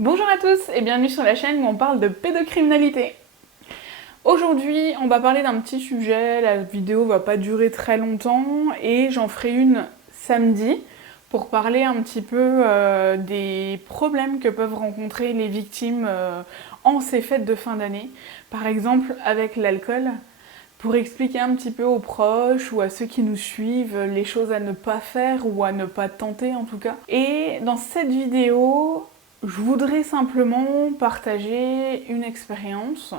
Bonjour à tous et bienvenue sur la chaîne où on parle de pédocriminalité. Aujourd'hui, on va parler d'un petit sujet, la vidéo va pas durer très longtemps et j'en ferai une samedi pour parler un petit peu des problèmes que peuvent rencontrer les victimes en ces fêtes de fin d'année. Par exemple avec l'alcool, pour expliquer un petit peu aux proches ou à ceux qui nous suivent les choses à ne pas faire ou à ne pas tenter en tout cas. Et dans cette vidéo, je voudrais simplement partager une expérience,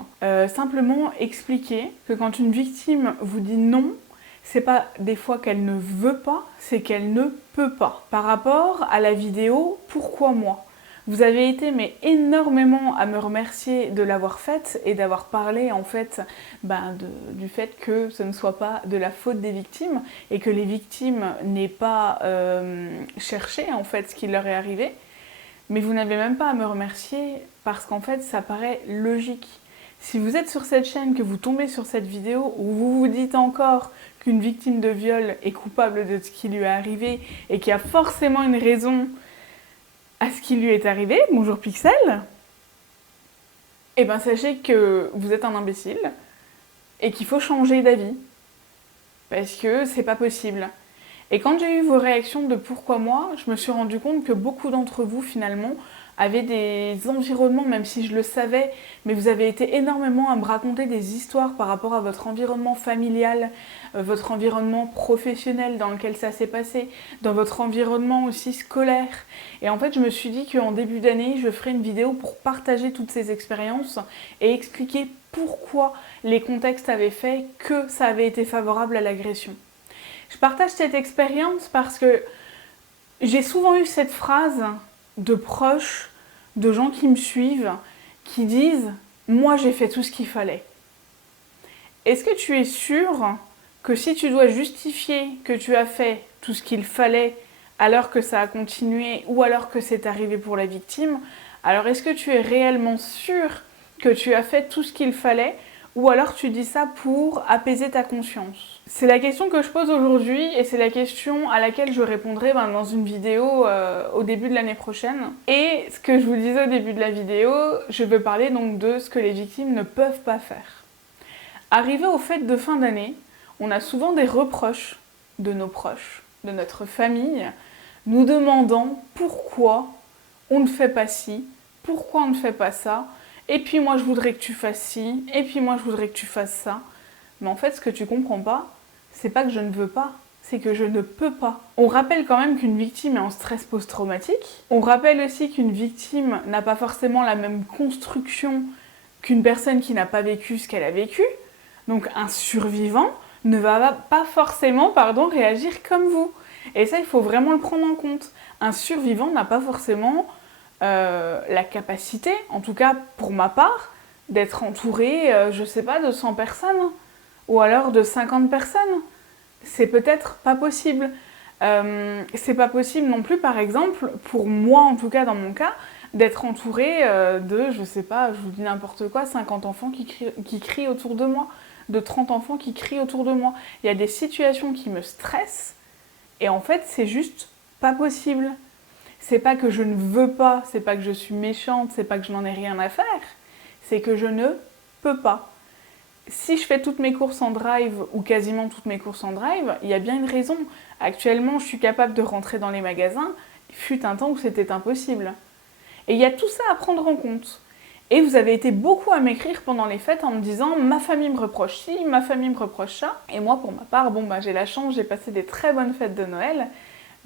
simplement expliquer que quand une victime vous dit non, c'est pas des fois qu'elle ne veut pas, c'est qu'elle ne peut pas. Par rapport à la vidéo « Pourquoi moi ?», vous avez été énormément à me remercier de l'avoir faite et d'avoir parlé en fait du fait que ce ne soit pas de la faute des victimes et que les victimes n'aient pas cherché en fait ce qui leur est arrivé. Mais vous n'avez même pas à me remercier parce qu'en fait ça paraît logique. Si vous êtes sur cette chaîne, que vous tombez sur cette vidéo où vous vous dites encore qu'une victime de viol est coupable de ce qui lui est arrivé et qu'il y a forcément une raison à ce qui lui est arrivé, bonjour Pixel, eh bien sachez que vous êtes un imbécile et qu'il faut changer d'avis. Parce que c'est pas possible. Et quand j'ai eu vos réactions de pourquoi moi, je me suis rendu compte que beaucoup d'entre vous finalement avaient des environnements, même si je le savais, mais vous avez été énormément à me raconter des histoires par rapport à votre environnement familial, votre environnement professionnel dans lequel ça s'est passé, dans votre environnement aussi scolaire. Et en fait, je me suis dit qu'en début d'année, je ferai une vidéo pour partager toutes ces expériences et expliquer pourquoi les contextes avaient fait que ça avait été favorable à l'agression. Je partage cette expérience parce que j'ai souvent eu cette phrase de proches, de gens qui me suivent, qui disent « moi j'ai fait tout ce qu'il fallait ». Est-ce que tu es sûr que si tu dois justifier que tu as fait tout ce qu'il fallait alors que ça a continué ou alors que c'est arrivé pour la victime, alors est-ce que tu es réellement sûr que tu as fait tout ce qu'il fallait ou alors tu dis ça pour apaiser ta conscience? C'est la question que je pose aujourd'hui et c'est la question à laquelle je répondrai dans une vidéo au début de l'année prochaine. Et ce que je vous disais au début de la vidéo, je veux parler donc de ce que les victimes ne peuvent pas faire. Arrivé aux fêtes de fin d'année, on a souvent des reproches de nos proches, de notre famille, nous demandant pourquoi on ne fait pas ci, pourquoi on ne fait pas ça, et puis moi je voudrais que tu fasses ci, et puis moi je voudrais que tu fasses ça. Mais en fait, ce que tu comprends pas, c'est pas que je ne veux pas, c'est que je ne peux pas. On rappelle quand même qu'une victime est en stress post-traumatique. On rappelle aussi qu'une victime n'a pas forcément la même construction qu'une personne qui n'a pas vécu ce qu'elle a vécu. Donc un survivant ne va pas forcément réagir comme vous. Et ça, il faut vraiment le prendre en compte. Un survivant n'a pas forcément la capacité, en tout cas pour ma part, d'être entouré, je sais pas, de 100 personnes ou alors de 50 personnes. C'est peut-être pas possible. C'est pas possible non plus, par exemple, pour moi en tout cas dans mon cas, d'être entourée de, je sais pas, je vous dis n'importe quoi, 50 enfants qui crient autour de moi, de 30 enfants qui crient autour de moi. Il y a des situations qui me stressent et en fait c'est juste pas possible. C'est pas que je ne veux pas, c'est pas que je suis méchante, c'est pas que je n'en ai rien à faire, c'est que je ne peux pas. Si je fais toutes mes courses en drive, ou quasiment toutes mes courses en drive, il y a bien une raison. Actuellement, je suis capable de rentrer dans les magasins, il fut un temps où c'était impossible. Et il y a tout ça à prendre en compte. Et vous avez été beaucoup à m'écrire pendant les fêtes en me disant « ma famille me reproche ci, ma famille me reproche ça ». Et moi, pour ma part, j'ai la chance, j'ai passé des très bonnes fêtes de Noël,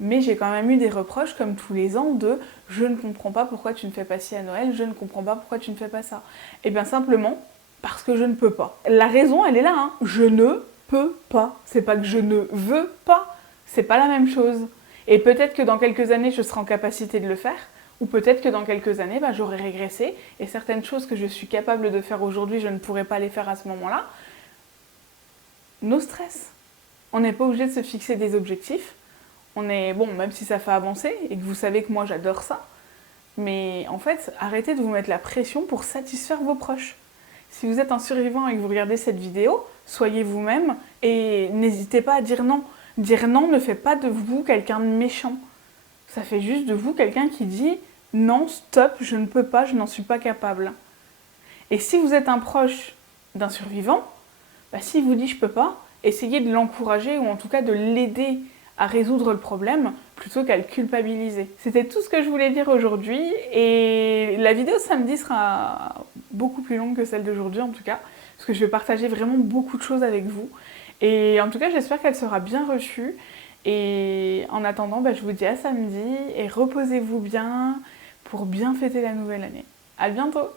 mais j'ai quand même eu des reproches comme tous les ans de « je ne comprends pas pourquoi tu ne fais pas ci à Noël, je ne comprends pas pourquoi tu ne fais pas ça ». Et bien simplement, parce que je ne peux pas. La raison, elle est là, je ne peux pas. C'est pas que je ne veux pas, c'est pas la même chose. Et peut-être que dans quelques années, je serai en capacité de le faire, ou peut-être que dans quelques années, j'aurai régressé, et certaines choses que je suis capable de faire aujourd'hui, je ne pourrai pas les faire à ce moment-là. No stress. On n'est pas obligé de se fixer des objectifs. On est, même si ça fait avancer, et que vous savez que moi j'adore ça, mais en fait, arrêtez de vous mettre la pression pour satisfaire vos proches. Si vous êtes un survivant et que vous regardez cette vidéo, soyez vous-même et n'hésitez pas à dire non. Dire non ne fait pas de vous quelqu'un de méchant. Ça fait juste de vous quelqu'un qui dit « non, stop, je ne peux pas, je n'en suis pas capable. Et si vous êtes un proche d'un survivant, s'il vous dit je peux pas, essayez de l'encourager ou en tout cas de l'aider à résoudre le problème plutôt qu'à le culpabiliser. C'était tout ce que je voulais dire aujourd'hui et la vidéo samedi sera beaucoup plus longue que celle d'aujourd'hui en tout cas, parce que je vais partager vraiment beaucoup de choses avec vous. Et en tout cas, j'espère qu'elle sera bien reçue. Et en attendant, je vous dis à samedi et reposez-vous bien pour bien fêter la nouvelle année. À bientôt!